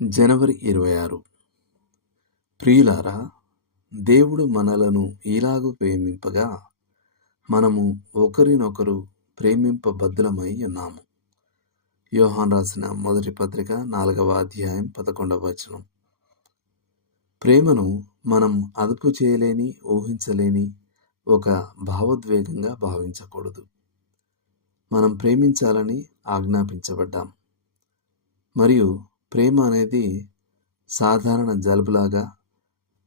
జనవరి 26. ప్రియులారా, దేవుడు మనలను ఈలాగు ప్రేమింపగా మనము ఒకరినొకరు ప్రేమింపబద్ధులమై ఉన్నాము. యోహాను రాసిన మొదటి పత్రిక 4వ అధ్యాయం 11వ వచనం. ప్రేమను మనం అదుపు చేయలేని, ఊహించలేని ఒక భావోద్వేగంగా భావించకూడదు. మనం ప్రేమించాలని ఆజ్ఞాపించబడ్డాం. మరియు ప్రేమ అనేది సాధారణ జలుబులాగా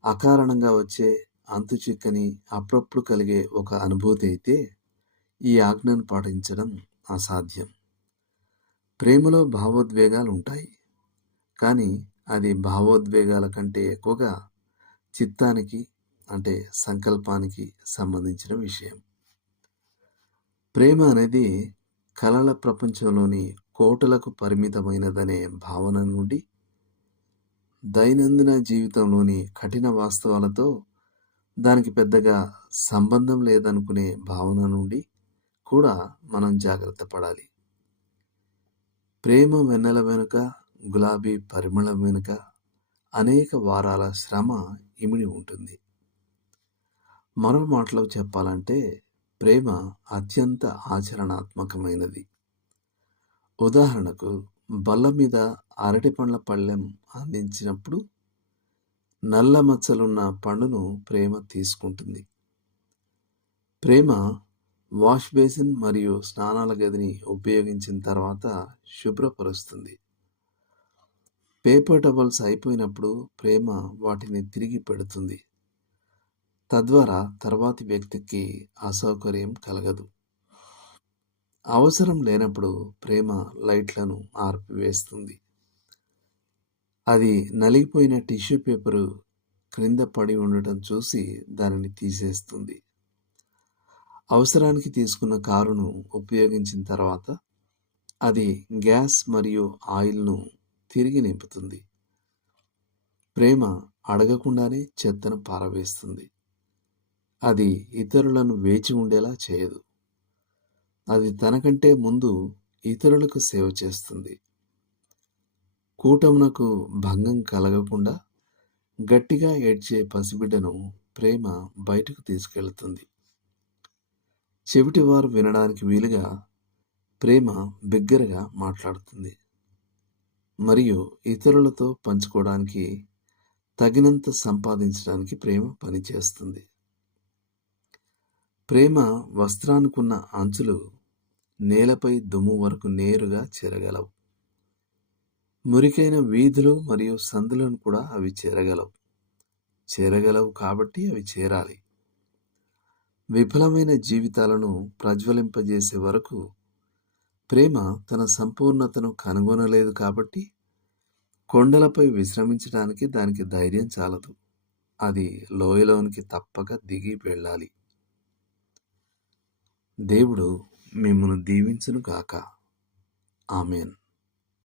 అకారణంగా వచ్చే అంతుచిక్కని అప్పుడప్పుడు కలిగే ఒక అనుభూతి అయితే ఈ ఆజ్ఞను పాటించడం అసాధ్యం. ప్రేమలో భావోద్వేగాలు ఉంటాయి, కానీ అది భావోద్వేగాల కంటే ఎక్కువగా చిత్తానికి అంటే సంకల్పానికి సంబంధించిన విషయం. ప్రేమ అనేది కలల ప్రపంచంలోని కోటలకు పరిమితమైనదనే భావన నుండి దైనందిన జీవితంలోని కఠిన వాస్తవాలతో దానికి పెద్దగా సంబంధం లేదనుకునే భావన నుండి కూడా మనం జాగ్రత్త పడాలి. ప్రేమ వెన్నెల వెనుక, గులాబీ పరిమళం వెనుక అనేక వారాల శ్రమ ఇమిడి ఉంటుంది. మరో మాటలో చెప్పాలంటే ప్రేమ అత్యంత ఆచరణాత్మకమైనది. ఉదాహరణకు, బల్ల మీద అరటి పండ్ల పళ్ళెం అందించినప్పుడు నల్ల మచ్చలున్న పండును ప్రేమ తీసుకుంటుంది. ప్రేమ వాష్ బేసిన్ మరియు స్నానాల గదిని ఉపయోగించిన తర్వాత శుభ్రపరుస్తుంది. పేపర్ టవల్స్ అయిపోయినప్పుడు ప్రేమ వాటిని తిరిగి పెడుతుంది. తద్వారా తర్వాతి వ్యక్తికి అసౌకర్యం కలగదు. అవసరం లేనప్పుడు ప్రేమ లైట్లను ఆర్పివేస్తుంది. అది నలిగిపోయిన టిష్యూ పేపరు క్రింద పడి ఉండటం చూసి దానిని తీసేస్తుంది. అవసరానికి తీసుకున్న కారును ఉపయోగించిన తర్వాత అది గ్యాస్ మరియు ఆయిల్ను తిరిగి నింపుతుంది. ప్రేమ అడగకుండానే చెత్తను పారవేస్తుంది. అది ఇతరులను వేచి ఉండేలా చేయదు. అది తనకంటే ముందు ఇతరులకు సేవ చేస్తుంది. కూటమునకు భంగం కలగకుండా గట్టిగా ఏడ్చే పసిబిడ్డను ప్రేమ బయటకు తీసుకెళ్తుంది. చెవిటివారు వినడానికి వీలుగా ప్రేమ బిగ్గరగా మాట్లాడుతుంది మరియు ఇతరులతో పంచుకోవడానికి తగినంత సంపాదించడానికి ప్రేమ పనిచేస్తుంది. ప్రేమ వస్త్రానికున్న అంచులు నేలపై దుమ్ము వరకు నేరుగా చేరగలవు. మురికైన వీధులు మరియు సందులను కూడా అవి చేరగలవు కాబట్టి అవి చేరాలి. విఫలమైన జీవితాలను ప్రజ్వలింపజేసే వరకు ప్రేమ తన సంపూర్ణతను కనుగొనలేదు కాబట్టి కొండలపై విశ్రమించడానికి దానికి ధైర్యం చాలదు. అది లోయలోనికి తప్పక దిగి వెళ్ళాలి. దేవుడు మిమ్మును దీవించును గాక. ఆమేన్.